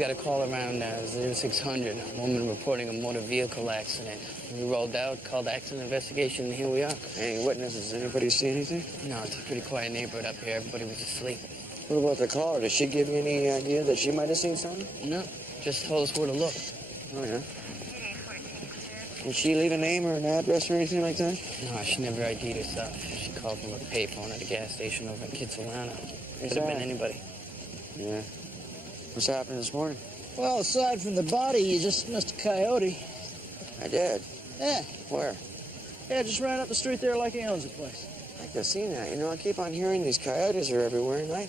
got a call around 0600. A woman reporting a motor vehicle accident. We rolled out, called accident investigation, and here we are. Any witnesses? Anybody see anything? No, it's a pretty quiet neighborhood up here. Everybody was asleep. What about the caller? Did she give you any idea that she might have seen something? No, just told us where to look. Oh, yeah? Did she leave a name or an address or anything like that? No, she never ID'd herself. She called from a payphone at a gas station over in Kitsilano. Could have been anybody. Yeah. What's happening this morning? Well, aside from the body, you just missed a coyote. I did? Yeah. Where? Yeah, just ran up the street there like he owns the place. I think I've seen that. You know, I keep on hearing these coyotes are everywhere, and I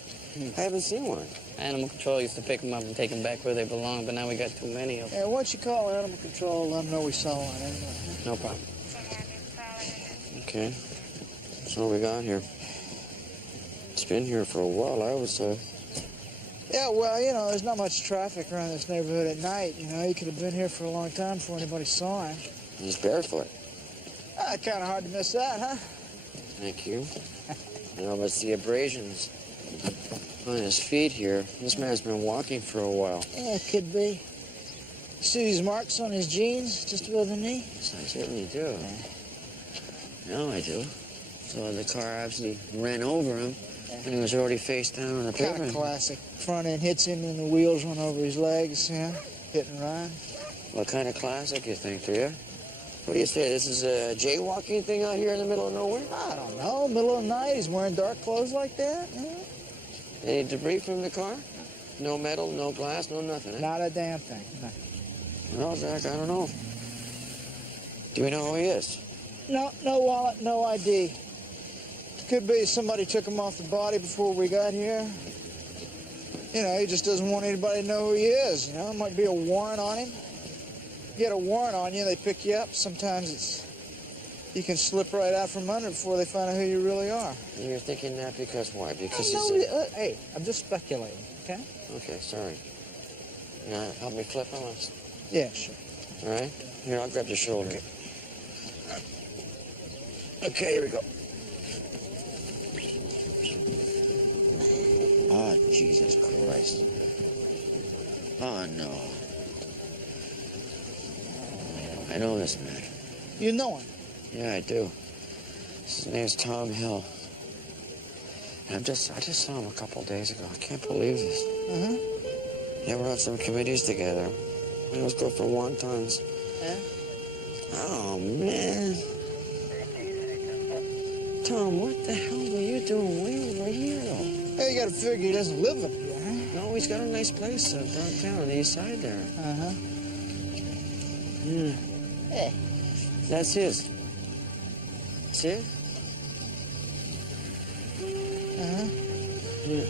haven't seen one. Animal control used to pick them up and take them back where they belong, but now we got too many of them. Yeah, once you call animal control, let them know we saw one anyway. No problem. Okay. So what we got here? It's been here for a while, I would say. Yeah, well, you know, there's not much traffic around this neighborhood at night. You know, he could have been here for a long time before anybody saw him. He's barefoot. Kind of hard to miss that, huh? Thank you. Now, let's see abrasions on his feet here. This man's been walking for a while. Yeah, it could be. See these marks on his jeans just above the knee? Yes, I certainly do. No, I do. So the car absolutely ran over him, and he was already face down on the pavement. Kind of classic. Front end hits him and the wheels run over his legs, yeah? Hit and run. What kind of classic you think, do you? What do you say? This is a jaywalking thing out here in the middle of nowhere? I don't know. Middle of the night, he's wearing dark clothes like that. Yeah. Any debris from the car? No metal, no glass, no nothing, eh? Not a damn thing. No. Well, Zach, I don't know. Do we know who he is? No wallet, no ID. Could be somebody took him off the body before we got here. You know, he just doesn't want anybody to know who he is, you know? There might be a warrant on him. You get a warrant on you, they pick you up. Sometimes you can slip right out from under before they find out who you really are. And you're thinking that because why? Because Hey, I'm just speculating, okay? Okay, sorry. Help me flip on this. Yeah, sure. All right? Here, I'll grab your shoulder. Okay, here we go. Oh, Jesus Christ. Oh, no. I know this man. You know him? Yeah, I do. His name's Tom Hill. And I just saw him a couple days ago. I can't believe this. Uh-huh. Yeah, we're on some committees together. We always go for wontons. Yeah? Oh, man. Tom, what the hell were you doing way over here, though? Hey, you gotta figure he doesn't live up here, huh? No, he's got a nice place downtown on the east side there. Uh-huh. Yeah. Hey. That's his. That's it? Uh-huh. Yeah.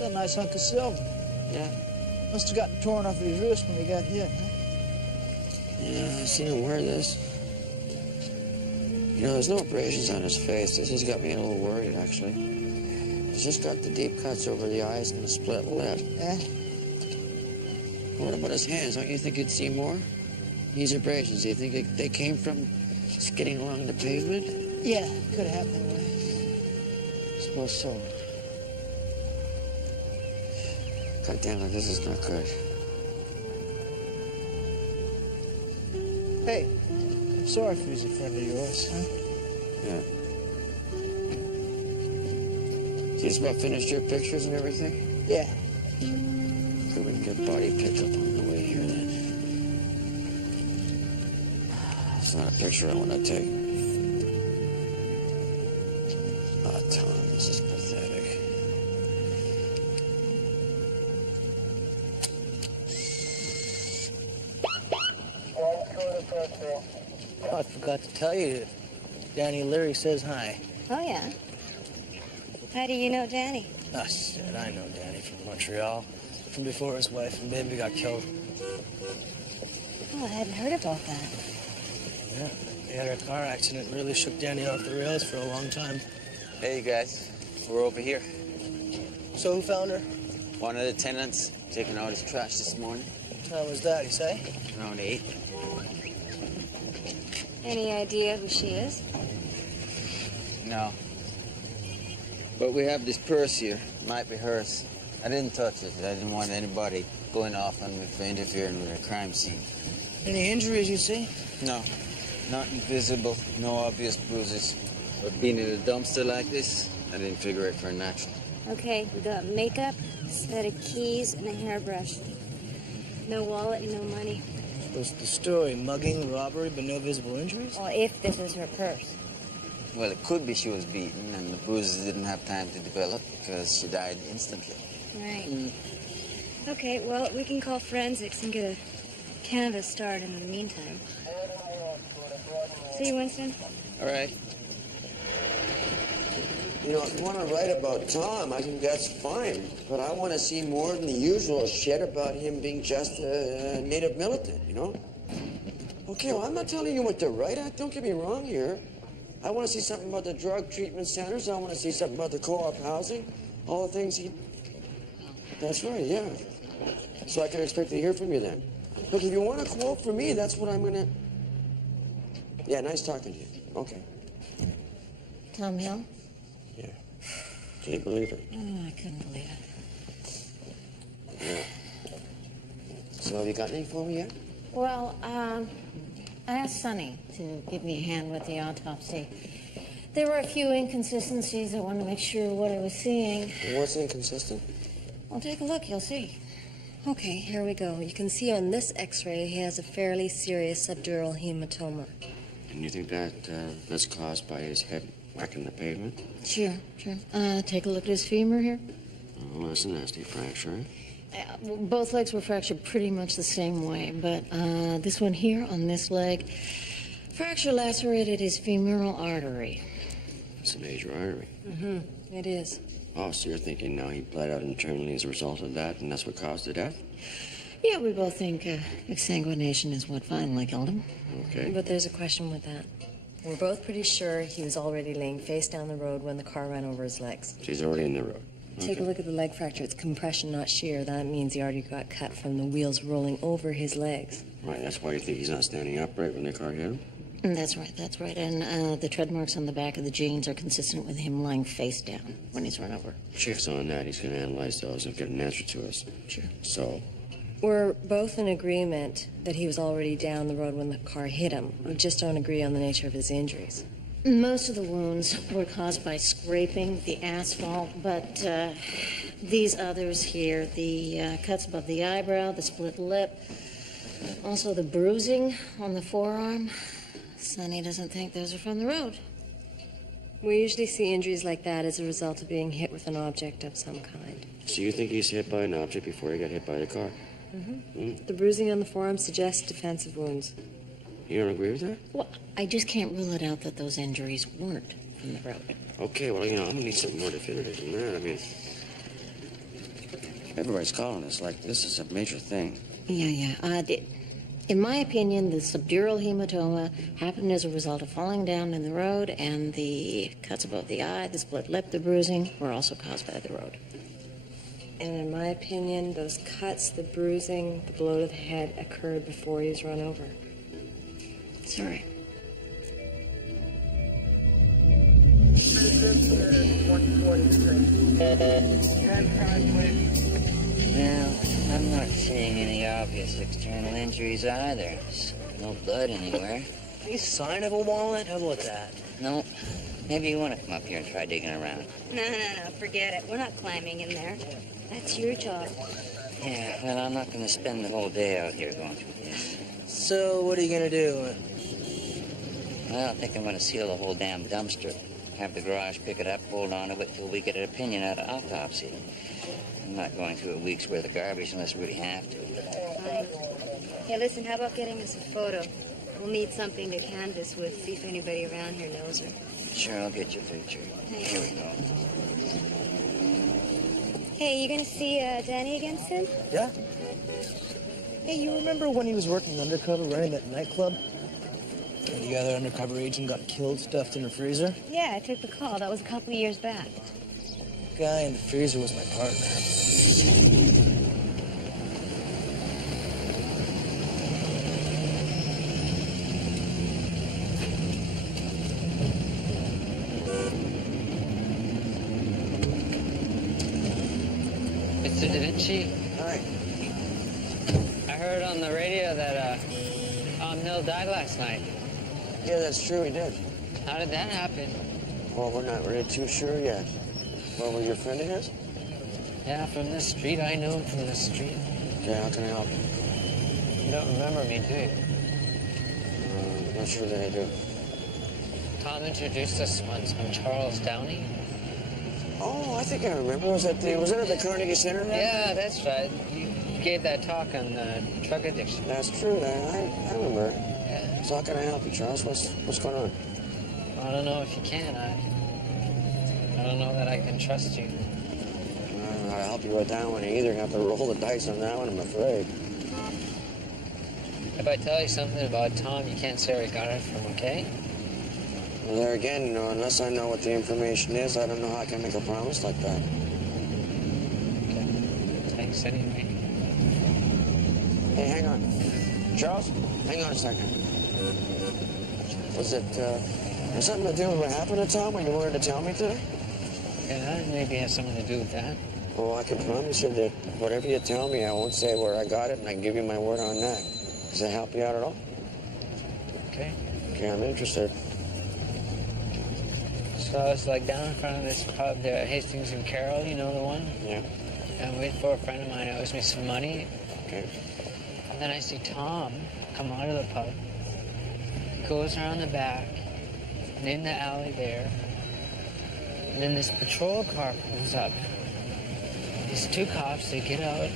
Got a nice hunk of silver. Yeah. Must have gotten torn off his wrist when he got hit, huh? Yeah, I seen him wear this. You know, there's no abrasions on his face. This has got me a little worried, actually. He's just got the deep cuts over the eyes and the split lip. Yeah? What about his hands? Don't you think you'd see more? These abrasions, do you think they came from skidding along the pavement? Yeah, could have happened that way. I suppose so. God damn it, this is not good. Hey, I'm sorry if he's a friend of yours, huh? Yeah. You just about finished your pictures and everything? Yeah. Good, we can get body pickup on the way here then. It's not a picture I want to take. Oh, Tom, this is pathetic. Oh, I forgot to tell you. Danny Leary says hi. Oh, yeah? How do you know Danny? Oh, shit, I know Danny from Montreal. From before his wife and baby got killed. Oh, I hadn't heard about that. Yeah, they had a car accident. Really shook Danny off the rails for a long time. Hey, you guys. We're over here. So who found her? One of the tenants taking out his trash this morning. What time was that, you say? Around 8. Any idea who she is? No. But we have this purse here. Might be hers. I didn't touch it. I didn't want anybody going off on me for interfering with a crime scene. Any injuries you see? No, nothing visible, no obvious bruises. But being in a dumpster like this, I didn't figure it for a natural. Okay, we got makeup, a set of keys, and a hairbrush. No wallet and no money. What's the story? Mugging, robbery, but no visible injuries? Well, if this is her purse. Well, it could be she was beaten and the bruises didn't have time to develop because she died instantly. Right. Okay, well, we can call forensics and get a canvas started in the meantime. See you, Winston. All right. You know, if you want to write about Tom, I think that's fine. But I want to see more than the usual shit about him being just a native militant, you know? Okay, well, I'm not telling you what to write. Don't get me wrong here. I want to see something about the drug treatment centers. I want to see something about the co-op housing. All the things he... That's right, yeah. So I can expect to hear from you then. Look, if you want a quote from me, that's what I'm going to... Yeah, nice talking to you. Okay. Tom Hill? Yeah. Can you believe it? Oh, I couldn't believe it. Yeah. So have you got anything for me yet? Well, I asked Sonny to give me a hand with the autopsy. There were a few inconsistencies. I wanted to make sure what I was seeing. What's inconsistent? Well, take a look. You'll see. Okay, here we go. You can see on this x-ray he has a fairly serious subdural hematoma. And you think that that's caused by his head whacking the pavement? Sure. Take a look at his femur here. Oh, that's a nasty fracture. Well, both legs were fractured pretty much the same way, but this one here on this leg, fracture lacerated his femoral artery. It's a major artery. Mm-hmm, it is. Oh, so you're thinking now he bled out internally as a result of that, and that's what caused the death? Yeah, we both think exsanguination is what finally killed him. Okay. But there's a question with that. We're both pretty sure he was already laying face down the road when the car ran over his legs. She's already in the road. Take a look at the leg fracture. It's compression, not shear. That means he already got cut from the wheels rolling over his legs. Right, that's why you think he's not standing upright when the car hit him? That's right. And the tread marks on the back of the jeans are consistent with him lying face down when he's run over. Chief's on that. He's going to analyze those and get an answer to us. Sure. So? We're both in agreement that he was already down the road when the car hit him. We just don't agree on the nature of his injuries. Most of the wounds were caused by scraping the asphalt, but these others here, the cuts above the eyebrow, the split lip, also the bruising on the forearm, Sonny doesn't think those are from the road. We usually see injuries like that as a result of being hit with an object of some kind. So you think he's hit by an object before he got hit by the car? The bruising on the forearm suggests defensive wounds. You don't agree with that? Well, I just can't rule it out that those injuries weren't from the road. Okay, well, I'm going to need something more definitive than that. I mean, everybody's calling us like this is a major thing. Yeah. In my opinion, the subdural hematoma happened as a result of falling down in the road, and the cuts above the eye, the split lip, the bruising were also caused by the road. And in my opinion, those cuts, the bruising, the blow to the head occurred before he was run over. Sorry. Well, I'm not seeing any obvious external injuries either. There's no blood anywhere. Any sign of a wallet? How about that? No. Maybe you want to come up here and try digging around. No, forget it. We're not climbing in there. That's your job. Yeah, well, I'm not going to spend the whole day out here going through this. So, what are you gonna do? Well, I think I'm going to seal the whole damn dumpster. Have the garage pick it up, hold on to it till we get an opinion out of autopsy. I'm not going through a week's worth of garbage unless we really have to. Fine. Hey, listen, how about getting us a photo? We'll need something to canvas with, see if anybody around here knows her. Sure, I'll get your picture. Here we go. Hey, you gonna see Danny again soon? Yeah. Hey, you remember when he was working undercover running that nightclub? And the other undercover agent got killed, stuffed in a freezer? Yeah, I took the call. That was a couple of years back. The guy in the freezer was my partner. Mr. Da Vinci? Hi. heard on the radio that Mill died last night. Yeah, that's true, he did. How did that happen? Well, we're not really too sure yet. Well, were you a friend of his? Yeah, from the street. I knew him from the street. Okay, how can I help you? You don't remember me, do you? Not sure that I do. Tom introduced us once. I'm Charles Downey. Oh, I think I remember. Was it at the Carnegie Center? Then? Yeah, that's right. You gave that talk on drug addiction. That's true. I remember. Yeah. So how can I help you, Charles? What's going on? I don't know if you can. I don't know that I can trust you. I don't know how to help you with that one either. You have to roll the dice on that one, I'm afraid. If I tell you something about Tom, you can't say where he got it from, okay? Well, there again, unless I know what the information is, I don't know how I can make a promise like that. Okay. Thanks anyway. Hey, hang on. Charles, hang on a second. Was it something to do with what happened to Tom when you wanted to tell me today? Yeah, it maybe has something to do with that. Well, I can promise you that whatever you tell me, I won't say where I got it, and I can give you my word on that. Does that help you out at all? Okay. Okay, I'm interested. So I was like down in front of this pub there at Hastings and Carroll, you know the one? Yeah. And waiting for a friend of mine who owes me some money. Okay. And then I see Tom come out of the pub. He goes around the back and in the alley there. And then this patrol car pulls up. These two cops, they get out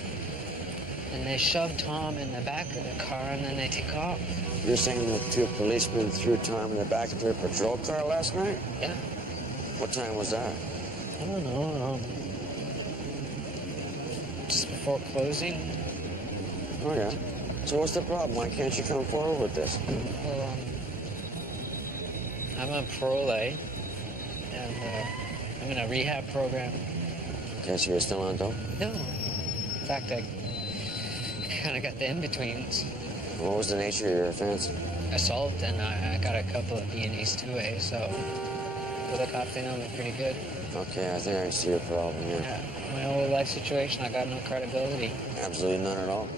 and they shove Tom in the back of the car and then they take off. You're saying that two policemen threw Tom in the back of their patrol car last night? Yeah. What time was that? I don't know. Just before closing. Oh, yeah. So what's the problem? Why can't you come forward with this? Well, I'm on parole, and I'm in a rehab program. Okay, so you're still on dope? No. In fact, I kind of got the in-betweens. What was the nature of your offense? Assault, and I got a couple of B&Es 2A, so for the cops, they know me pretty good. Okay, I think I see your problem, yeah. Yeah, my whole life situation, I got no credibility. Absolutely none at all.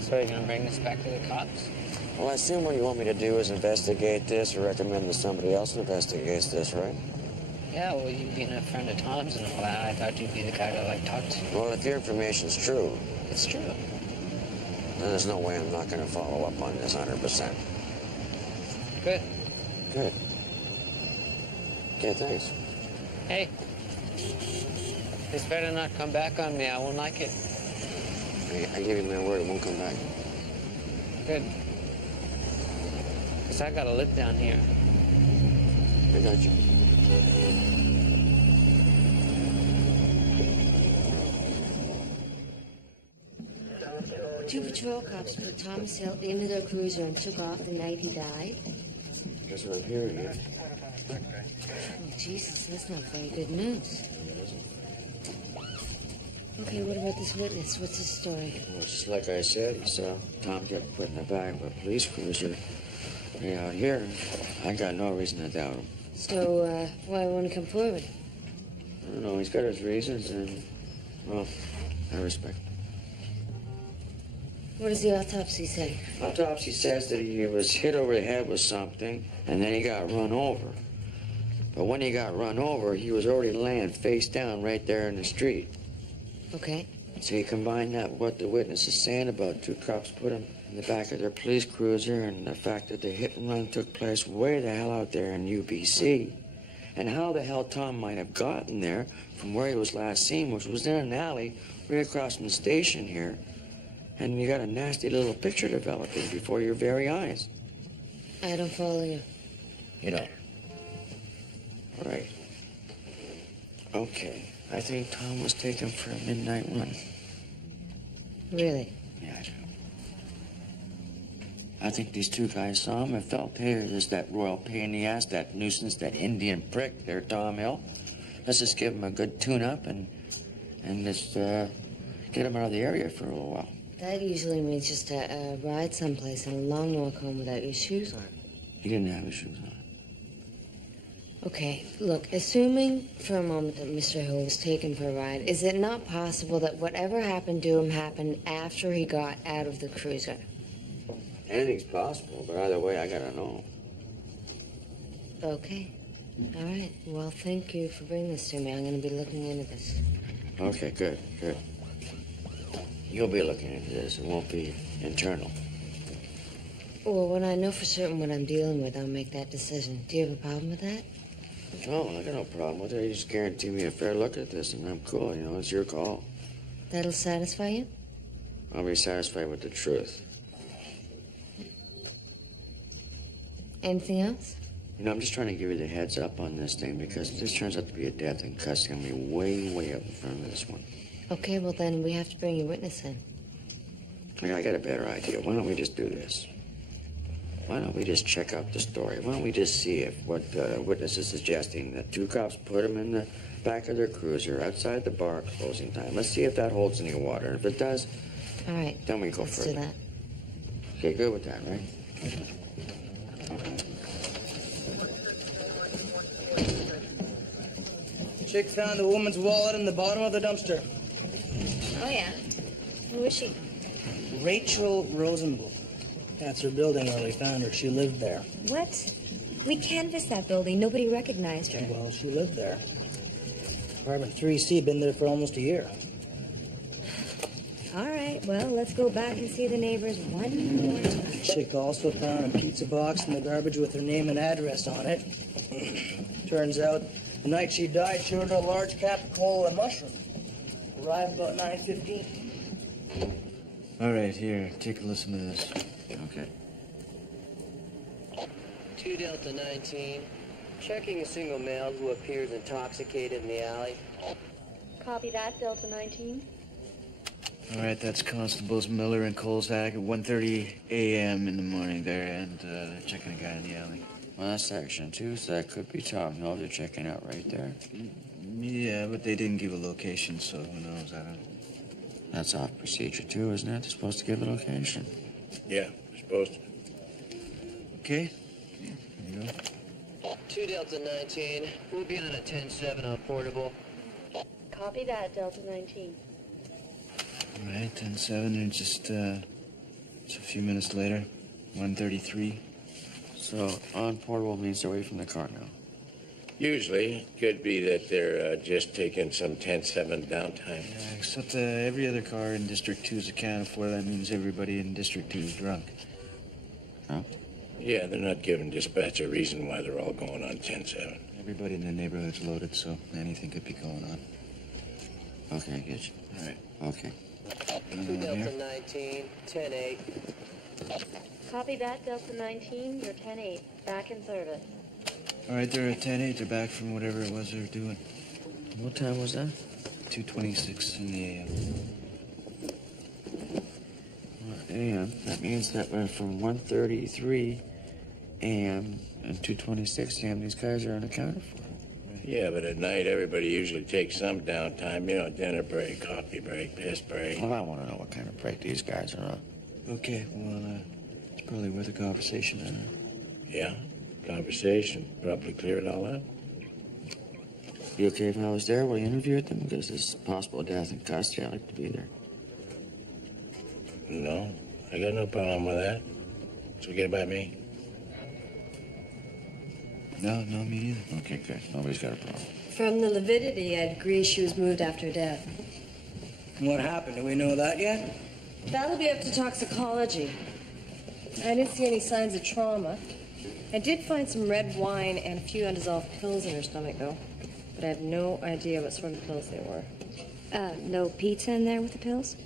So are you gonna bring this back to the cops? Well, I assume what you want me to do is investigate this or recommend that somebody else investigates this, right? Yeah, well, you being a friend of Tom's and all that, I thought you'd be the guy to, like, talk to. Well, if your information's true, It's true. then there's no way I'm not going to follow up on this 100%. Good. Good. Okay, thanks. Hey, this better not come back on me. I won't like it. I give you my word, it won't come back. Good. Because I gotta live down here. I got you. Two patrol cops put Thomas Hill into their cruiser and took off the night he died. That's what I'm hearing here. Oh, Jesus, that's not very good news. Okay, what about this witness? What's his story? Well, just like I said, he saw Tom get put in the back of a police cruiser way out here. I got no reason to doubt him. So, why won't he come forward? I don't know, he's got his reasons, and, well, I respect him. What does the autopsy say? Autopsy says that he was hit over the head with something, and then he got run over. But when he got run over, he was already laying face down right there in the street. Okay. So you combine that with what the witness is saying about two cops put him in the back of their police cruiser and the fact that the hit and run took place way the hell out there in UBC, and how the hell Tom might have gotten there from where he was last seen, which was in an alley right across from the station here, and you got a nasty little picture developing before your very eyes. I don't follow you. You know. Right. Okay. I think Tom was taken for a midnight run. Really? Yeah, I do. I think these two guys saw him and felt, hey, there's that royal pain in the ass, that nuisance, that Indian prick there, Tom Hill. Let's just give him a good tune-up and just get him out of the area for a little while. That usually means just a ride someplace and a long walk home without your shoes on. He didn't have his shoes on. Okay, look, assuming for a moment that Mr. Hill was taken for a ride, is it not possible that whatever happened to him happened after he got out of the cruiser? Anything's possible, but either way, I gotta know. Okay. All right. Well, thank you for bringing this to me. I'm going to be looking into this. Okay, good. You'll be looking into this. It won't be internal. Well, when I know for certain what I'm dealing with, I'll make that decision. Do you have a problem with that? No, I got no problem with it. You just guarantee me a fair look at this, and I'm cool. You know, it's your call. That'll satisfy you? I'll be satisfied with the truth. Anything else? You know, I'm just trying to give you the heads up on this thing because if this turns out to be a death in custody, I'm going to be way up in front of this one. Okay, well then we have to bring your witness in. I got a better idea. Why don't we just do this? Why don't we just check out the story? Why don't we just see if what the witness is suggesting, that two cops put him in the back of their cruiser outside the bar at closing time. Let's see if that holds any water. And if it does, all right, then we go let's further. do that. Okay, good with that, right? Chick found a woman's wallet in the bottom of the dumpster. Oh, yeah? Who is she? Rachel Rosenblum. That's her building where we found her. She lived there. What? We canvassed that building. Nobody recognized her. Well, she lived there. Apartment 3C, been there for almost a year. All right, well, let's go back and see the neighbors one more time. Chick also found a pizza box in the garbage with her name and address on it. Turns out, the night she died, she ordered a large capicola and mushroom. Arrived about 9:15. All right, here, take a listen to this. Okay. 2 Delta 19, checking a single male who appears intoxicated in the alley. Copy that, Delta 19. All right, that's Constables Miller and Colzack at 1:30 a.m. in the morning there, and they're checking a guy in the alley. Well, that's section 2, so that could be Tom Hill they're checking out right there. Yeah, but they didn't give a location, so who knows? I don't know. That's off procedure 2, isn't it? They're supposed to give a location. Yeah, we're supposed to. Okay. Yeah, there you go. 2 Delta 19, we'll be on a 10-7 on portable. Copy that, Delta 19. All right, 10-7, and just a few minutes later, 1:33. So, on portable means away from the car now. Usually, it could be that they're just taking some 10-7 downtime. Yeah, except every other car in District 2 is accounted for. That means everybody in District 2 is drunk. Huh? Yeah, they're not giving dispatch a reason why they're all going on 10-7. Everybody in the neighborhood's loaded, so anything could be going on. Okay, I get you. All right. Okay. 2 Delta 19, 10-8. Copy that, Delta 19. You're 10-8. Back in service. All right, they're at 10-8. They're back from whatever it was they were doing. What time was that? 2:26 in the a.m. A.m. That means that we're from 1:33 a.m. and 2:26 a.m. These guys are unaccounted for. Yeah, but at night, everybody usually takes some downtime. You know, dinner break, coffee break, piss break. Well, I want to know what kind of break these guys are on. Okay, well, it's probably worth a conversation then. Huh? Yeah, conversation. Probably clear it all up. You okay if I was there while you interviewed them? Because there's possible death in custody. I'd like to be there. No, I got no problem with that. So forget about me. No, me neither. Okay, good. Nobody's got a problem. From the lividity, I'd agree she was moved after death. What happened? Do we know that yet? That'll be up to toxicology. I didn't see any signs of trauma. I did find some red wine and a few undissolved pills in her stomach, though. But I have no idea what sort of pills they were. No pizza in there with the pills?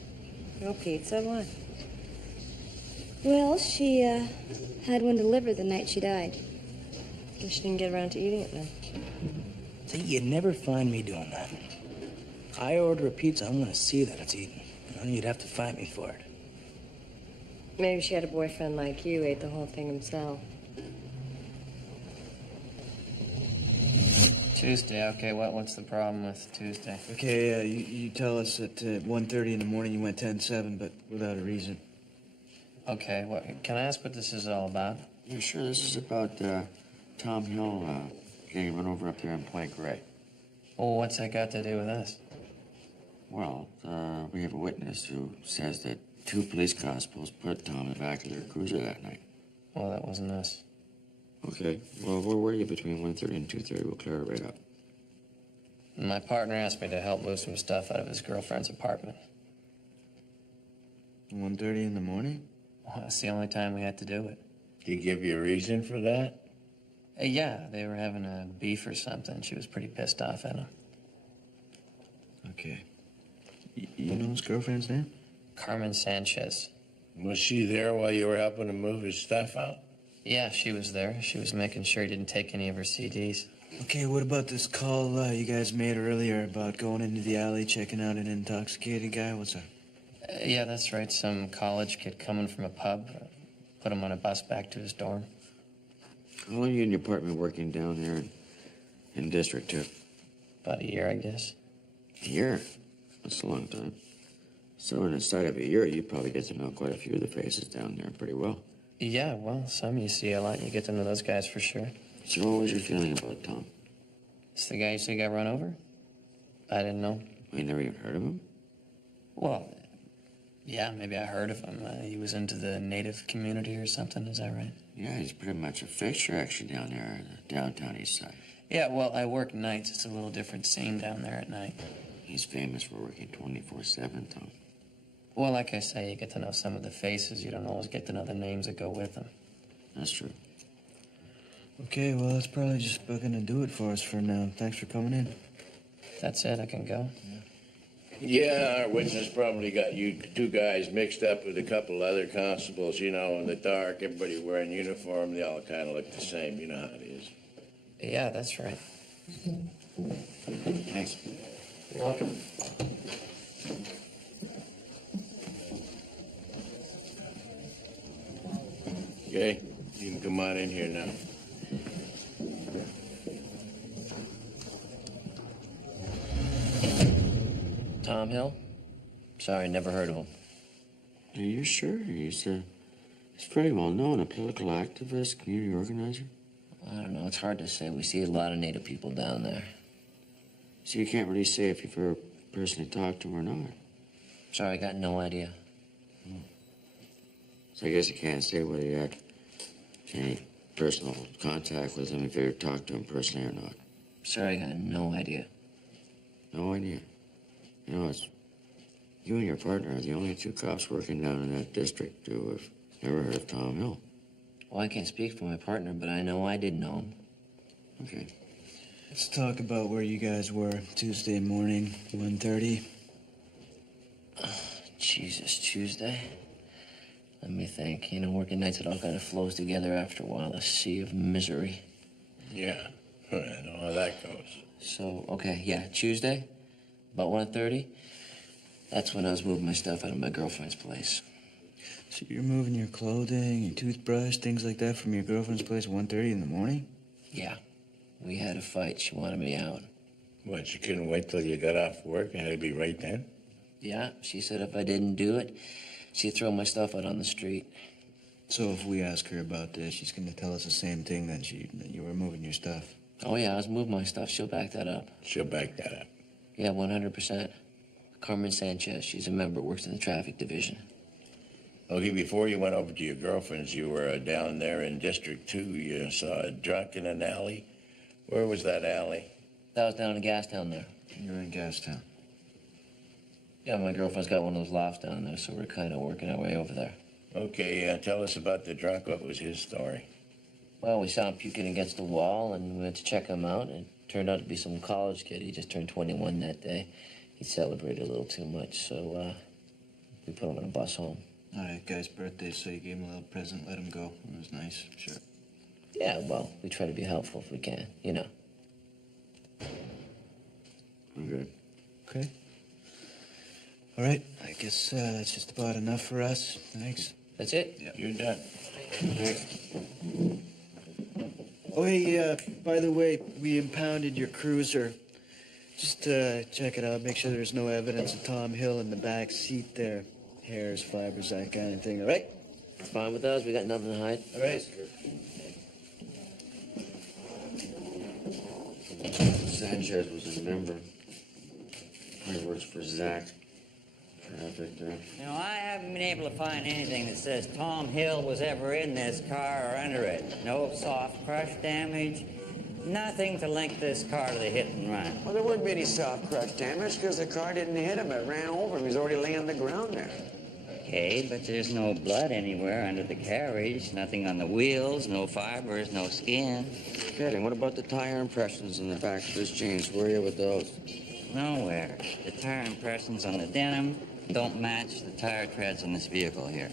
No pizza? Why? Well, she had one delivered the night she died. Guess she didn't get around to eating it then. See, you'd never find me doing that. I order a pizza, I'm gonna see that it's eaten. You know, you'd have to fight me for it. Maybe she had a boyfriend like you, ate the whole thing himself. Tuesday, okay, what's the problem with Tuesday? Okay, you tell us at 1:30 in the morning you went 10-7, but without a reason. Okay, can I ask what this is all about? Yeah, sure. This is about Tom Hill getting run over up there in Point Grey. Well, what's that got to do with us? Well, we have a witness who says that 2 police constables put Tom in the back of their cruiser that night. Well, that wasn't us. Okay, well, where were you between 1:30 and 2:30? We'll clear it right up. My partner asked me to help move some stuff out of his girlfriend's apartment. 1:30 in the morning? Well, that's the only time we had to do it. Did he give you a reason for that? Yeah, they were having a beef or something. She was pretty pissed off at him. Okay. You know his girlfriend's name? Carmen Sanchez. Was she there while you were helping him move his stuff out? Yeah, she was there. She was making sure he didn't take any of her CDs. Okay, what about this call you guys made earlier about going into the alley, checking out an intoxicated guy? What's that? Yeah, that's right. Some college kid coming from a pub. Put him on a bus back to his dorm. How long are you in your apartment working down there in District 2? About a year, I guess. A year? That's a long time. So inside of a year, you probably get to know quite a few of the faces down there pretty well. Yeah, well, some you see a lot, and you get to know those guys for sure. So what was your feeling about Tom? It's the guy you say got run over? I didn't know. You never even heard of him? Well, yeah, maybe I heard of him. He was into the native community or something, is that right? Yeah, he's pretty much a fixture actually down there in the downtown east side. Yeah, well, I work nights. It's a little different scene down there at night. He's famous for working 24/7, Tom. Well, like I say, you get to know some of the faces. You don't always get to know the names that go with them. That's true. Okay, well, that's probably just about gonna do it for us for now. Thanks for coming in. That's it. I can go. Yeah, our witness probably got you 2 guys mixed up with a couple other constables, you know, in the dark, everybody wearing uniform, they all kind of look the same, you know how it is. Yeah, that's right. Thanks. You're welcome. Okay, you can come on in here now. Tom Hill? Sorry, never heard of him. Are you sure? He's pretty well known, a political activist, community organizer. I don't know. It's hard to say. We see a lot of native people down there. So you can't really say if you've ever personally talked to him or not. Sorry, I got no idea. So I guess you can't say whether you had any personal contact with him, if you ever talked to him personally or not. Sorry, I got no idea. No idea. You know, it's you and your partner are the only 2 cops working down in that district who have never heard of Tom Hill. Well, I can't speak for my partner, but I know I did know him. Okay. Let's talk about where you guys were Tuesday morning, 1:30. Jesus, Tuesday? Let me think. You know, working nights, it all kind of flows together after a while, a sea of misery. Yeah, I know how that goes. So, okay, yeah, Tuesday, about 1:30. That's when I was moving my stuff out of my girlfriend's place. So you're moving your clothing, your toothbrush, things like that from your girlfriend's place at 1:30 in the morning? Yeah. We had a fight. She wanted me out. What, you couldn't wait till you got off work? It had to be right then? Yeah, she said if I didn't do it, she'd throw my stuff out on the street. So if we ask her about this, she's going to tell us the same thing that you were moving your stuff. Oh, yeah, I was moving my stuff. She'll back that up. She'll back that up. Yeah, 100%. Carmen Sanchez, she's a member, works in the traffic division. Okay, before you went over to your girlfriend's, you were down there in District 2. You saw a drunk in an alley. Where was that alley? That was down in Gastown there. You were in Gastown. Yeah, my girlfriend's got one of those lofts down there, so we're kind of working our way over there. Okay, tell us about the drunk. What was his story? Well, we saw him puking against the wall, and we went to check him out, and it turned out to be some college kid. He just turned 21 that day. He celebrated a little too much, so we put him on a bus home. All right, guy's birthday, so you gave him a little present, let him go. It was nice, sure. Yeah, well, we try to be helpful if we can, you know. Okay. Okay. All right, I guess that's just about enough for us. Thanks. That's it? Yeah. You're done. Thanks. Oh, hey, by the way, we impounded your cruiser. Just check it out, make sure there's no evidence of Tom Hill in the back seat there. Hairs, fibers, that kind of thing, all right? It's fine with us. We got nothing to hide. All right. Sanchez was a member. He works for Zach. Traffic there. You know, I haven't been able to find anything that says Tom Hill was ever in this car or under it. No soft crush damage. Nothing to link this car to the hit and run. Well, there wouldn't be any soft crush damage because the car didn't hit him. It ran over him. He's already laying on the ground there. Okay, but there's no blood anywhere under the carriage. Nothing on the wheels, no fibers, no skin. Okay, and what about the tire impressions in the back of his jeans? Where are you with those? Nowhere. The tire impressions on the denim don't match the tire treads on this vehicle here.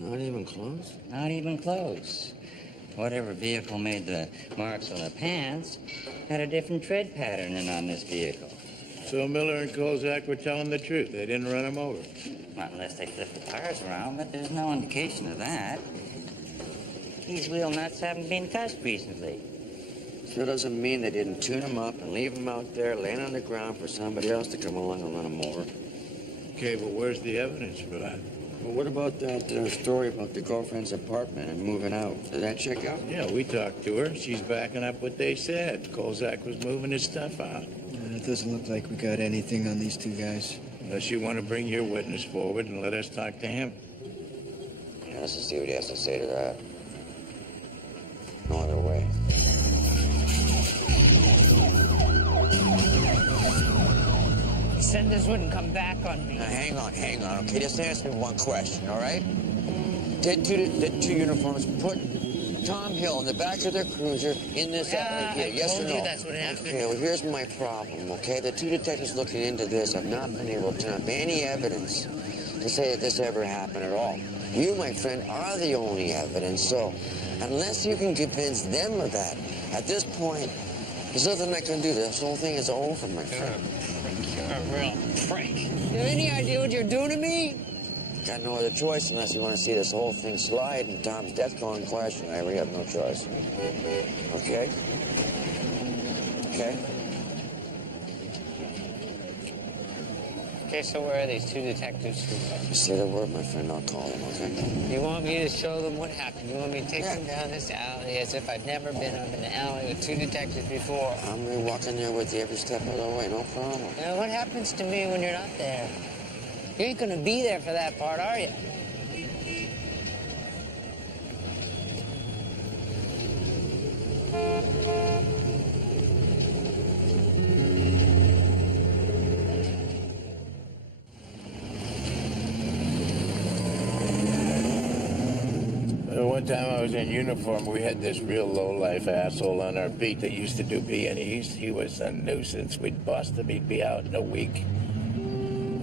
Not even close? Not even close. Whatever vehicle made the marks on the pants had a different tread pattern than on this vehicle. So Miller and Kozak were telling the truth. They didn't run him over. Not unless they flipped the tires around, but there's no indication of that. These wheel nuts haven't been touched recently. Sure doesn't mean they didn't tune him up and leave him out there laying on the ground for somebody else to come along and run him over. Okay, but where's the evidence for that? Well, what about that story about the girlfriend's apartment and moving out? Did that check out? Yeah, we talked to her. She's backing up what they said. Kozak was moving his stuff out. It doesn't look like we got anything on these two guys. Unless you want to bring your witness forward and let us talk to him. Yeah, let's just see what he has to say to that. No other way. Senders wouldn't come back on me. Now, hang on, okay? Just answer me one question, all right? Did two uniforms put Tom Hill in the back of their cruiser in this alley here? Yes or no? That's what happened. Okay, well, here's my problem, okay? The two detectives looking into this have not been able to turn up any evidence to say that this ever happened at all. You, my friend, are the only evidence, so unless you can convince them of that, at this point, there's nothing I can do. This whole thing is over, my friend. You're a real prick. You have any idea what you're doing to me? Got no other choice unless you want to see this whole thing slide and Tom's death go in question. I really have no choice. Okay? Okay? Okay, so where are these two detectives? Say the word, my friend. I'll call them, okay? You want me to show them what happened? You want me to take them down this alley as if I'd never been up in the alley with two detectives before? I'm going to walk in there with you every step of the way. No problem. Now, what happens to me when you're not there? You ain't gonna be there for that part, are you? One time I was in uniform, we had this real low-life asshole on our beat that used to do B&Es. He was a nuisance. We'd bust him. He'd be out in a week.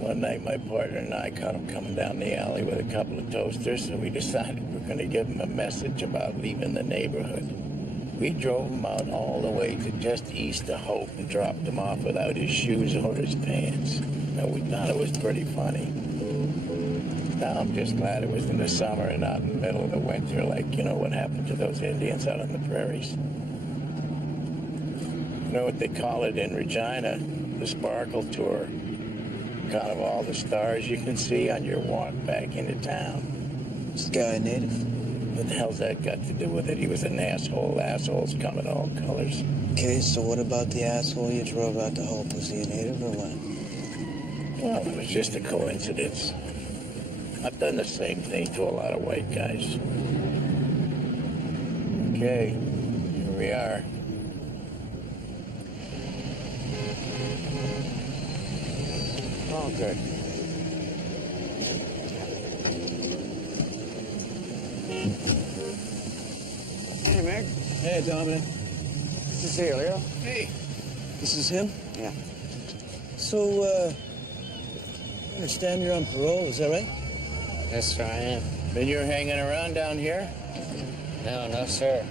One night, my partner and I caught him coming down the alley with a couple of toasters, so we decided we're going to give him a message about leaving the neighborhood. We drove him out all the way to just east of Hope and dropped him off without his shoes or his pants. Now, we thought it was pretty funny. Now, I'm just glad it was in the summer and not in the middle of the winter, like, you know, what happened to those Indians out on the prairies. You know what they call it in Regina? The Sparkle Tour. Kind of all the stars you can see on your walk back into town. This guy a native? What the hell's that got to do with it? He was an asshole. Assholes come in all colors. Okay, so what about the asshole you drove out to Hope? Was he a native or what? Well, it was just a coincidence. I've done the same thing to a lot of white guys. Okay, here we are. Oh, good. Hey, Meg. Hey, Dominic. This is Helio. Hey. This is him? Yeah. So, I understand you're on parole, is that right? Yes, sir, I am. Been you hanging around down here? No, sir.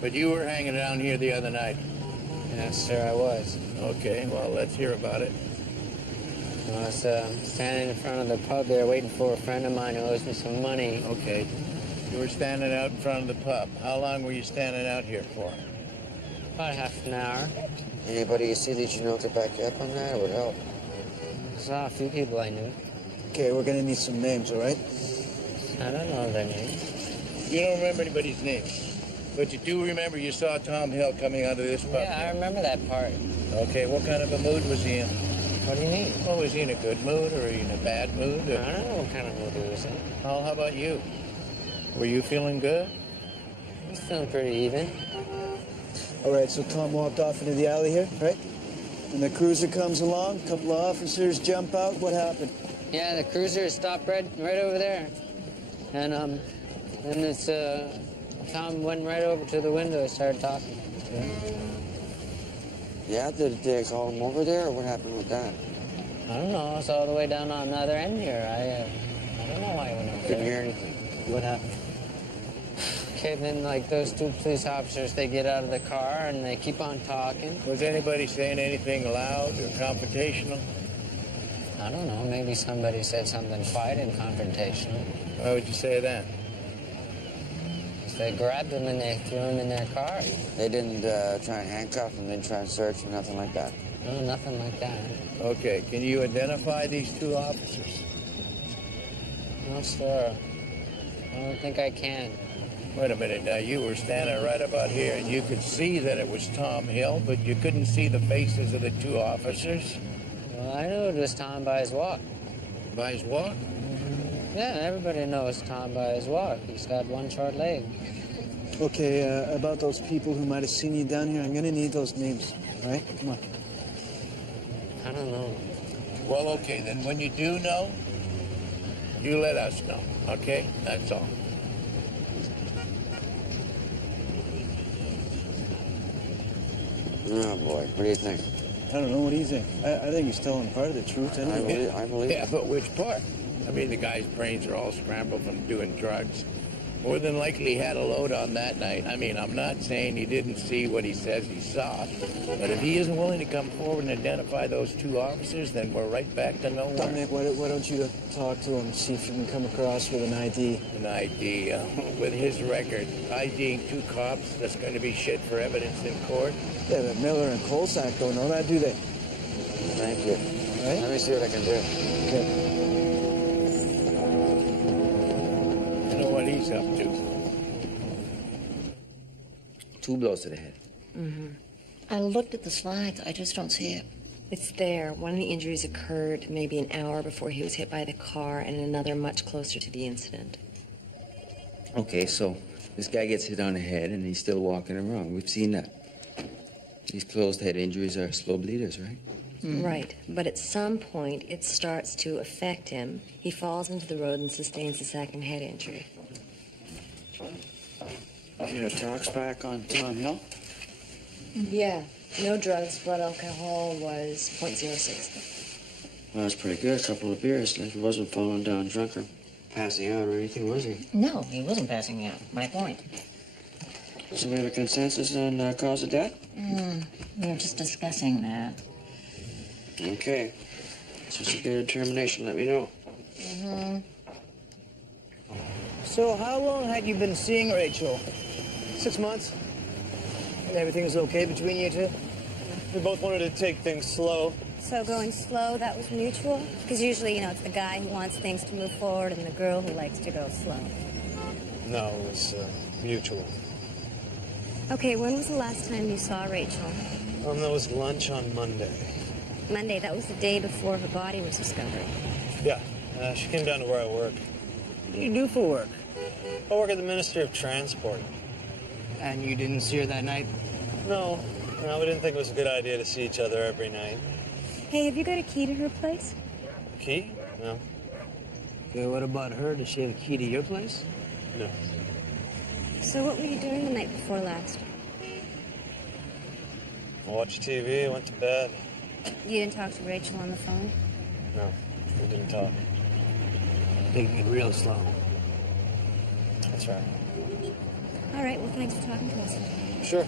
But you were hanging down here the other night. Yes, sir, I was. Okay, well, let's hear about it. I was standing in front of the pub there waiting for a friend of mine who owes me some money. Okay. You were standing out in front of the pub. How long were you standing out here for? About half an hour. Anybody you see that you know could back you up on that? It would help. I saw a few people I knew. Okay, we're gonna need some names, all right? I don't know their names. You don't remember anybody's name? But you do remember you saw Tom Hill coming out of this pub? Yeah, I remember that part. Okay, what kind of a mood was he in? What do you mean? Well, was he in a good mood or in a bad mood? I don't know what kind of mood he was in. Oh, how about you? Were you feeling good? He was feeling pretty even. All right, so Tom walked off into the alley here, right? And the cruiser comes along, a couple of officers jump out. What happened? Yeah, the cruiser stopped right over there. And then it's Tom went right over to the window and started talking. Yeah, did they call him over there, or what happened with that? I don't know. It's all the way down on the other end here. I don't know why he went over Didn't there. hear anything. What happened? Okay, then like those two police officers, they get out of the car and they keep on talking. Was anybody saying anything loud or confrontational? I don't know. Maybe somebody said something quiet and confrontational. Why would you say that? They grabbed him and they threw him in their car. They didn't try and handcuff him, didn't try and search or nothing like that? No, nothing like that. Okay, can you identify these two officers? Not sure. I don't think I can. Wait a minute, now you were standing right about here and you could see that it was Tom Hill, but you couldn't see the faces of the two officers? Well, I knew it was Tom by his walk. By his walk? Yeah, everybody knows Tom by his walk. He's got one short leg. Okay, about those people who might have seen you down here, I'm gonna need those names, all right? Come on. I don't know. Well, okay, then when you do know, you let us know, okay? That's all. Oh, boy. What do you think? I don't know, what do you think? I think he's telling part of the truth. I believe Yeah, but which part? I mean, the guy's brains are all scrambled from doing drugs. More than likely he had a load on that night. I mean, I'm not saying he didn't see what he says he saw, but if he isn't willing to come forward and identify those two officers, then we're right back to nowhere. Dominic, why don't you talk to him, see if you can come across with an ID? An ID, with his record, IDing two cops, that's going to be shit for evidence in court. Yeah, but Miller and Kolsak don't know that, do they? Thank you. Right? Let me see what I can do. Okay. I know what he's up to. 2 blows to the head. Mm-hmm. I looked at the slides. I just don't see it. It's there. One of the injuries occurred maybe an hour before he was hit by the car, and another much closer to the incident. Okay, so this guy gets hit on the head and he's still walking around. We've seen that. These closed head injuries are slow bleeders, right? Right, but at some point it starts to affect him. He falls into the road and sustains a second head injury. Your talk's back on Tom Hill? Yeah, no drugs, blood alcohol was 0.06. Well, that's pretty good. A couple of beers. Like he wasn't falling down drunk or passing out or anything, was he? No, he wasn't passing out. My point. So we have a consensus on cause of death? We were just discussing that. Okay. So once you get a determination, let me know. So how long had you been seeing Rachel? 6 months. And everything was okay between you two? We both wanted to take things slow. So going slow, that was mutual? Because usually, it's the guy who wants things to move forward and the girl who likes to go slow. No, it was mutual. Okay, when was the last time you saw Rachel? That was lunch on Monday. Monday, that was the day before her body was discovered. Yeah, she came down to where I work. What do you do for work? I work at the Ministry of Transport. And you didn't see her that night? No, we didn't think it was a good idea to see each other every night. Hey, have you got a key to her place? Key? No. Okay, what about her? Does she have a key to your place? No. So what were you doing the night before last? I watched TV, went to bed. You didn't talk to Rachel on the phone? No, we didn't talk. Taking it real slow. That's right. All right, well, thanks for talking to us. Sure.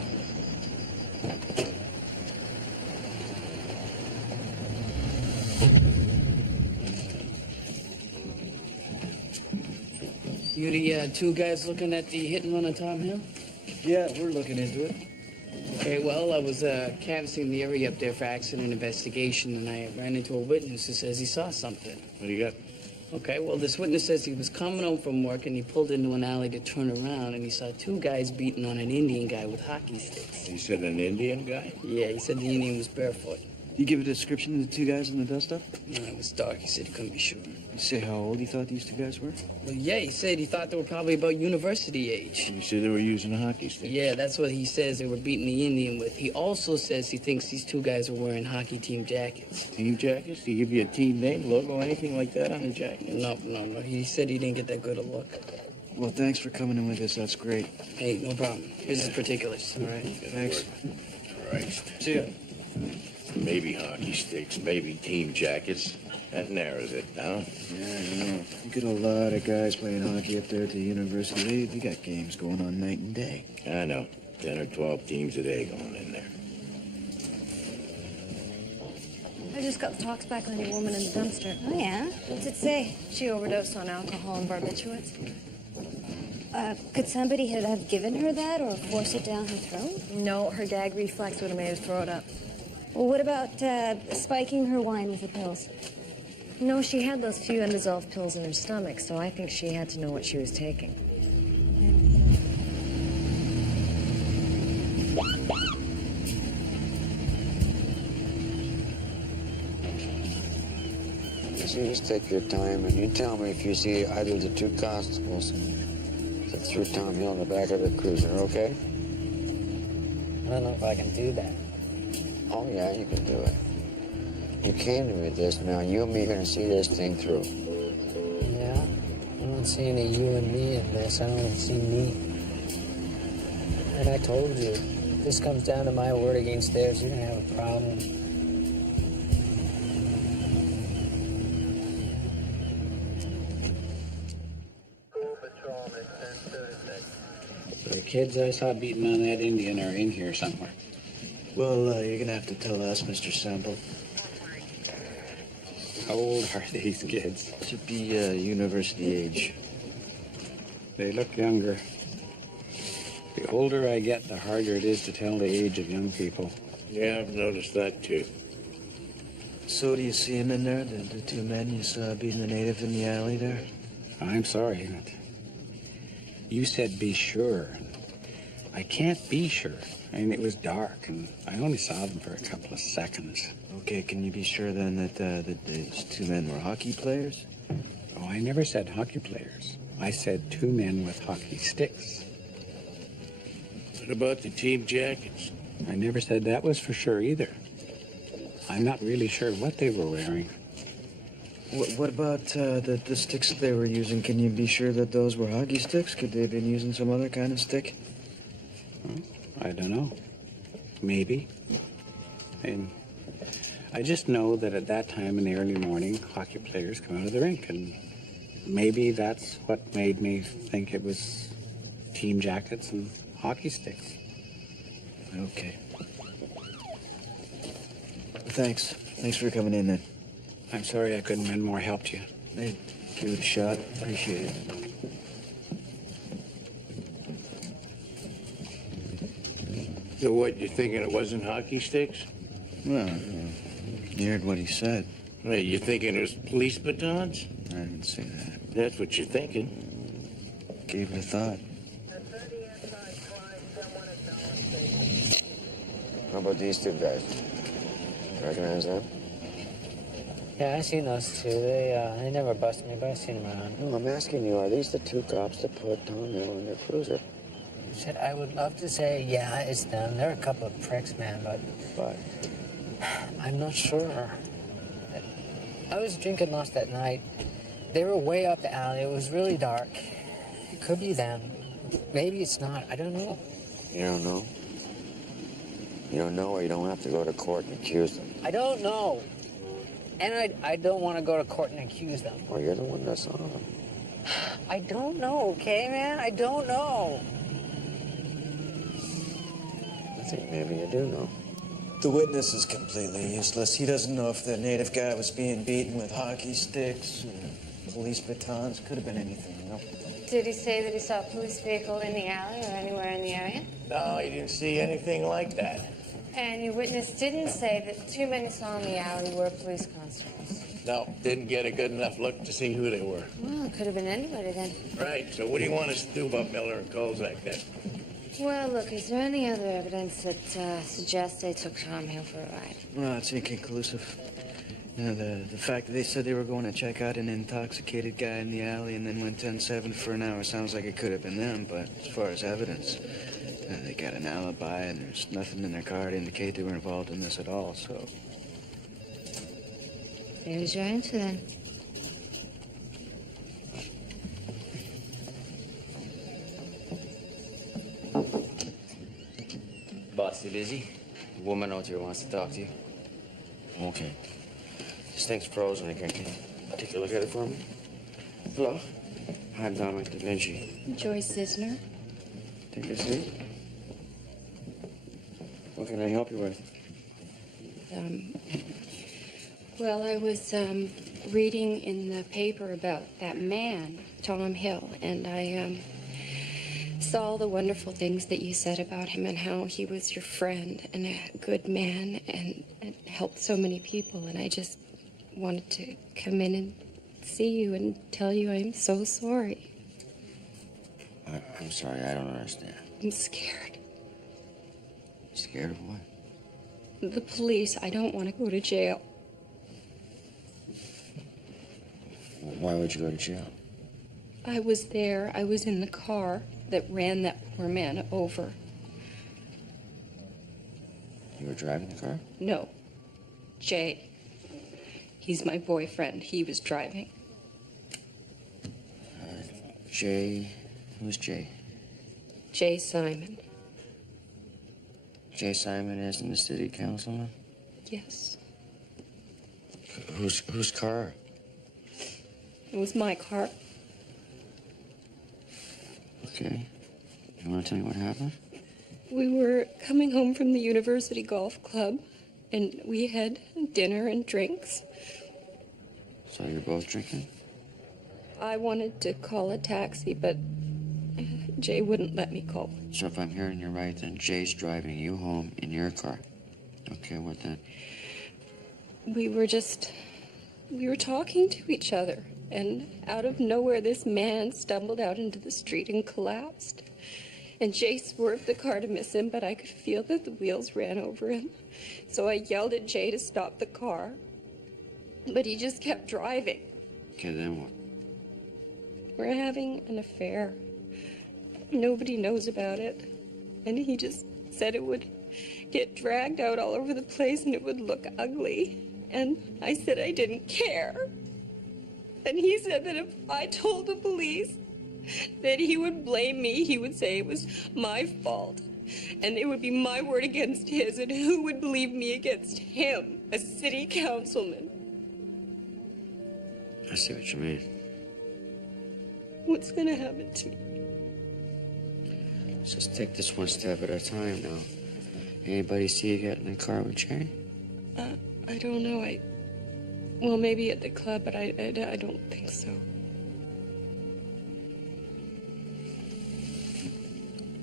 You the two guys looking at the hit and run on Tom Hill? Yeah, we're looking into it. Okay, well, I was canvassing the area up there for accident investigation, and I ran into a witness who says he saw something. What do you got? Okay, well, this witness says he was coming home from work and he pulled into an alley to turn around and he saw two guys beating on an Indian guy with hockey sticks. He said an Indian guy? Yeah, he said the Indian was barefoot. You give a description of the two guys in the dust-up? No, it was dark. He said he couldn't be sure. You say how old he thought these two guys were? Well, yeah, he said he thought they were probably about university age. You said they were using a hockey stick? Yeah, that's what he says they were beating the Indian with. He also says he thinks these two guys were wearing hockey team jackets. Team jackets? Did he give you a team name, logo, anything like that on the jacket? No. He said he didn't get that good a look. Well, thanks for coming in with us. That's great. Hey, no problem. Here's his particulars. All right, thanks. Christ. See ya. Maybe hockey sticks, maybe team jackets. That narrows it down. Yeah, I know. You get a lot of guys playing hockey up there at the university. They got games going on night and day. I know. 10 or 12 teams a day going in there. I just got the talks back on your woman in the dumpster. Oh, yeah? What's it say? She overdosed on alcohol and barbiturates. Could somebody have given her that or forced it down her throat? No, her gag reflex would have made her throw it up. Well, what about spiking her wine with the pills? No, she had those few undissolved pills in her stomach, so I think she had to know what she was taking. So you just take your time and you tell me if you see either of the two constables that threw Tom Hill in the back of the cruiser, okay? I don't know if I can do that. Oh, yeah, you can do it. You came to me with this. Now, you and me are going to see this thing through. Yeah? I don't see any you and me in this. I don't see me. And I told you, if this comes down to my word against theirs, you're going to have a problem. The kids I saw beating on that Indian are in here somewhere. Well, you're gonna have to tell us, Mr. Sample. How old are these kids? Should be university age. They look younger. The older I get, the harder it is to tell the age of young people. Yeah, I've noticed that too. So do you see him in there, the two men you saw beating the native in the alley there? I'm sorry, but you said be sure. I can't be sure. I mean, it was dark, and I only saw them for a couple of seconds. Okay, can you be sure then that these two men were hockey players? Oh, I never said hockey players. I said two men with hockey sticks. What about the team jackets? I never said that was for sure either. I'm not really sure what they were wearing. What about the sticks that they were using? Can you be sure that those were hockey sticks? Could they have been using some other kind of stick? Well, I don't know. Maybe. And I just know that at that time in the early morning, hockey players come out of the rink, and maybe that's what made me think it was team jackets and hockey sticks. Okay. Thanks. Thanks for coming in then. I'm sorry I couldn't have been more help to you. Hey, give it a shot. Appreciate it. So what, you thinking it wasn't hockey sticks? Well, you heard what he said. Hey, you thinking it was police batons? I didn't say that. That's what you're thinking. Gave it a thought. How about these two guys? Recognize them? Yeah, I seen those two. They never busted me, but I seen them around. No, I'm asking you, are these the two cops that put Tom Hill in their cruiser? I said I would love to say, yeah, it's them. They're a couple of pricks, man, but I'm not sure. I was drinking lost that night. They were way up the alley. It was really dark. It could be them. Maybe it's not. I don't know. You don't know? You don't know, or you don't have to go to court and accuse them? I don't know. And I don't want to go to court and accuse them. Well, you're the one that saw them. I don't know, okay, man? I don't know. I think maybe you do know. The witness is completely useless. He doesn't know if the native guy was being beaten with hockey sticks or police batons. Could have been anything, you know? Did he say that he saw a police vehicle in the alley or anywhere in the area? No, he didn't see anything like that. And your witness didn't say that the two men he saw in the alley were police constables? No, didn't get a good enough look to see who they were. Well, it could have been anybody then. Right, so what do you want us to do about Miller and Kozak then? Well, look, is there any other evidence that suggests they took Tom Hill for a ride? No, it's inconclusive. You know, the fact that they said they were going to check out an intoxicated guy in the alley and then went 10-7 for an hour sounds like it could have been them, but as far as evidence, they got an alibi and there's nothing in their car to indicate they were involved in this at all, so... There's your answer then. Boss, you busy? A woman out here wants to talk to you. Okay. This thing's frozen again. Can you take a look at it for me? Hello? I'm Dominic Da Vinci. Joyce Zisner. Take a seat. What can I help you with? Well, I was reading in the paper about that man, Tom Hill, and I saw all the wonderful things that you said about him and how he was your friend and a good man and helped so many people. And I just wanted to come in and see you and tell you I'm so sorry. I'm sorry, I don't understand. I'm scared. Scared of what? The police, I don't want to go to jail. Why would you go to jail? I was there. I was in the car that ran that poor man over. You were driving the car? No. Jay. He's my boyfriend. He was driving. Jay... Who's Jay? Jay Simon. Jay Simon isn't the city councilman? Yes. Whose car? It was my car. Okay. You want to tell me what happened? We were coming home from the University Golf Club, and we had dinner and drinks. So you're both drinking? I wanted to call a taxi, but Jay wouldn't let me call. So if I'm hearing you right, then Jay's driving you home in your car. Okay, what then? We were talking to each other, and out of nowhere, this man stumbled out into the street and collapsed. And Jay swerved the car to miss him, but I could feel that the wheels ran over him. So I yelled at Jay to stop the car, but he just kept driving. Okay, then what? We're having an affair. Nobody knows about it. And he just said it would get dragged out all over the place and it would look ugly. And I said I didn't care. And he said that if I told the police, that he would blame me. He would say it was my fault. And it would be my word against his, and who would believe me against him, a city councilman? I see what you mean. What's gonna happen to me? Let's just take this one step at a time now. Anybody see you get in the car with Jay? I don't know. Well, maybe at the club, but I don't think so.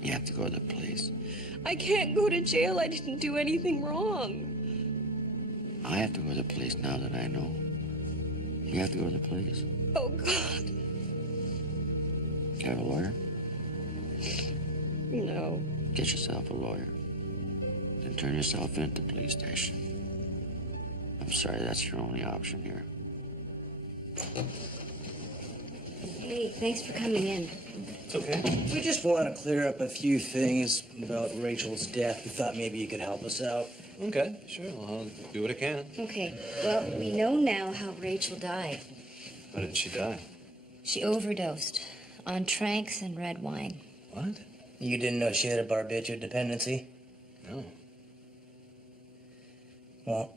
You have to go to the police. I can't go to jail. I didn't do anything wrong. I have to go to the police now that I know. You have to go to the police. Oh, God. You have a lawyer? No. Get yourself a lawyer. Then turn yourself into the police station. I'm sorry, that's your only option here. Hey, thanks for coming in. It's okay. We just want to clear up a few things about Rachel's death. We thought maybe you could help us out. Okay, sure. Well, I'll do what I can. Okay, well, we know now how Rachel died. How did she die? She overdosed on tranks and red wine. What? You didn't know she had a barbiturate dependency? No. Well,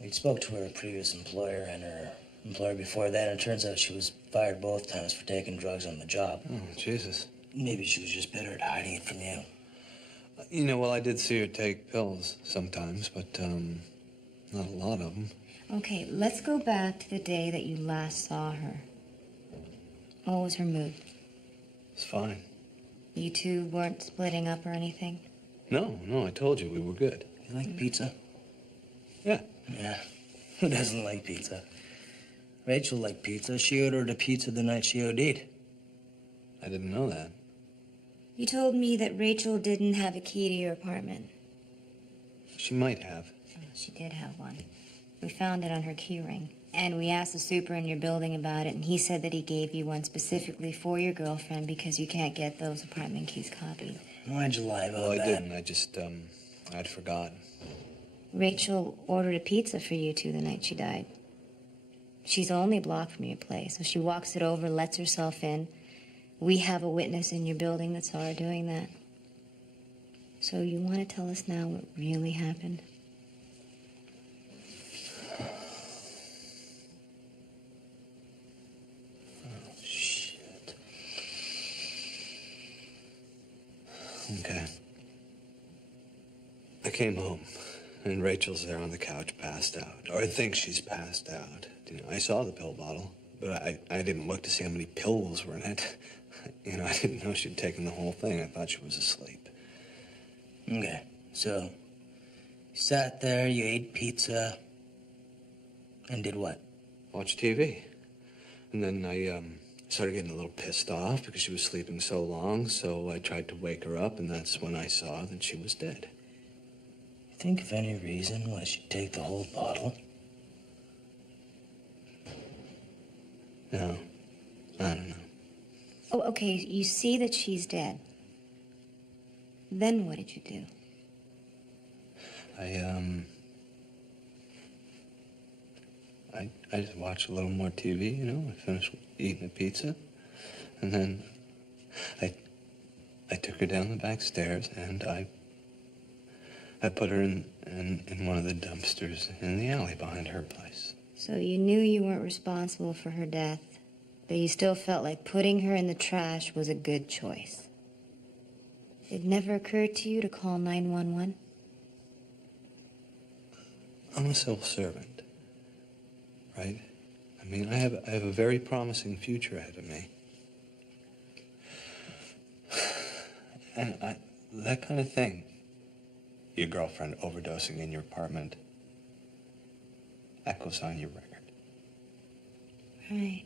we spoke to her previous employer and her employer before that, and it turns out she was fired both times for taking drugs on the job. Oh, Jesus. Maybe she was just better at hiding it from you. You know, well, I did see her take pills sometimes, but, not a lot of them. Okay, let's go back to the day that you last saw her. What was her mood? It's fine. You two weren't splitting up or anything? No, I told you we were good. You like pizza? Yeah. Yeah. Who doesn't like pizza? Rachel liked pizza. She ordered a pizza the night she OD'd. I didn't know that. You told me that Rachel didn't have a key to your apartment. She might have. Oh, she did have one. We found it on her key ring. And we asked the super in your building about it, and he said that he gave you one specifically for your girlfriend because you can't get those apartment keys copied. Why'd you lie about Well, that? I didn't. I just, I'd forgotten. Rachel ordered a pizza for you two the night she died. She's only a block from your place, so she walks it over, lets herself in. We have a witness in your building that saw her doing that. So you want to tell us now what really happened? Okay. I came home, and Rachel's there on the couch, passed out. Or I think she's passed out. You know, I saw the pill bottle, but I didn't look to see how many pills were in it. You know, I didn't know she'd taken the whole thing. I thought she was asleep. Okay, so you sat there, you ate pizza, and did what? Watched TV. And then I started getting a little pissed off because she was sleeping so long, so I tried to wake her up, and that's when I saw that she was dead. You think of any reason why she'd take the whole bottle? No, I don't know. Oh, okay, you see that she's dead. Then what did you do? I just watched a little more TV, you know. I finished eating the pizza, and then I took her down the back stairs, and I put her in one of the dumpsters in the alley behind her place. So you knew you weren't responsible for her death, but you still felt like putting her in the trash was a good choice. It never occurred to you to call 911? I'm a civil servant, right? I mean, I have a very promising future ahead of me. And that kind of thing, your girlfriend overdosing in your apartment, that goes on your record. Right.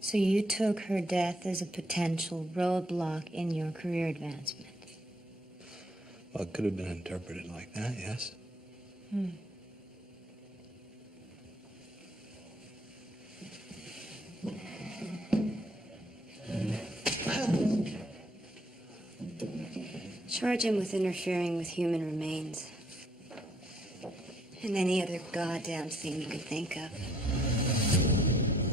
So you took her death as a potential roadblock in your career advancement? Well, it could have been interpreted like that, yes. Charge him with interfering with human remains. And any other goddamn thing you could think of.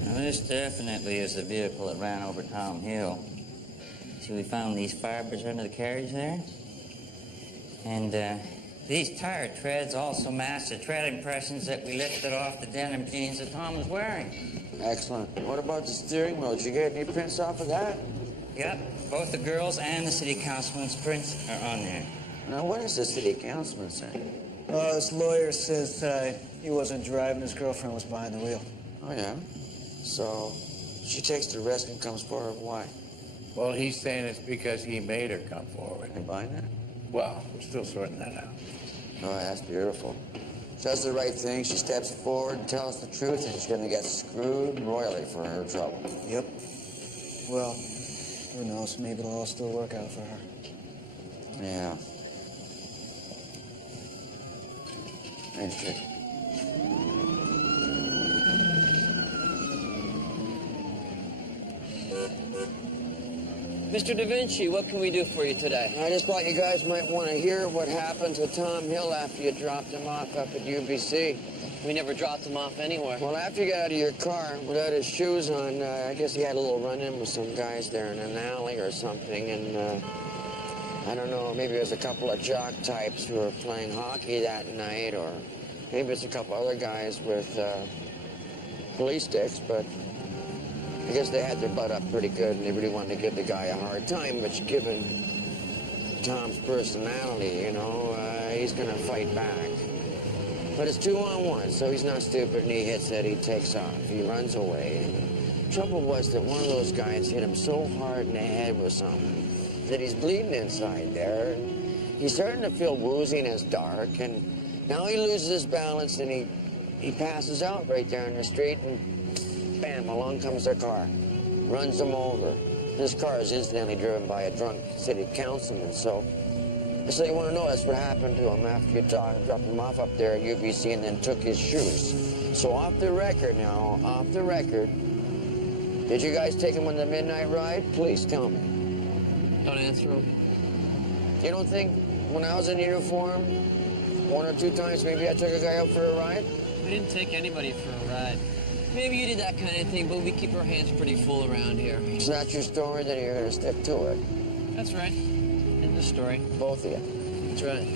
Now, this definitely is the vehicle that ran over Tom Hill. See, we found these fibers under the carriage there. And these tire treads also match the tread impressions that we lifted off the denim jeans that Tom was wearing. Excellent. What about the steering wheel? Did you get any prints off of that? Yep, both the girls and the city councilman's prints are on there. Now, what does the city councilman say? This lawyer says he wasn't driving, his girlfriend was behind the wheel. Oh, yeah? So, she takes the risk and comes forward. Why? Well, he's saying it's because he made her come forward. You buying that? Well, we're still sorting that out. Oh, that's beautiful. She does the right thing. She steps forward and tells the truth, and she's going to get screwed royally for her trouble. Yep. Well, who knows? Maybe it'll all still work out for her. Yeah. Thanks, Jake. Mr. Da Vinci, what can we do for you today? I just thought you guys might want to hear what happened to Tom Hill after you dropped him off up at UBC. We never dropped him off anywhere. Well, after you got out of your car without his shoes on, I guess he had a little run-in with some guys there in an alley or something, and I don't know, maybe it was a couple of jock types who were playing hockey that night, or maybe it's a couple other guys with police sticks, but I guess they had their butt up pretty good, and they really wanted to give the guy a hard time, but given Tom's personality, you know, he's going to fight back. But it's 2-on-1, so he's not stupid, and he hits it, he takes off, he runs away. And the trouble was that one of those guys hit him so hard in the head with something that he's bleeding inside there. And he's starting to feel woozy and it's dark, and now he loses his balance, and he He passes out right there in the street, and bam, along comes their car. Runs him over. This car is incidentally driven by a drunk city councilman, so you want to know, that's what happened to him after you dropped him off up there at UBC and then took his shoes. So off the record now, off the record, did you guys take him on the midnight ride? Please tell me. Don't answer him. You don't think when I was in uniform, 1 or 2 times maybe I took a guy out for a ride? We didn't take anybody for a ride. Maybe you did that kind of thing, but we keep our hands pretty full around here. It's not your story, then you're going to stick to it. That's right. End of story. Both of you. That's right.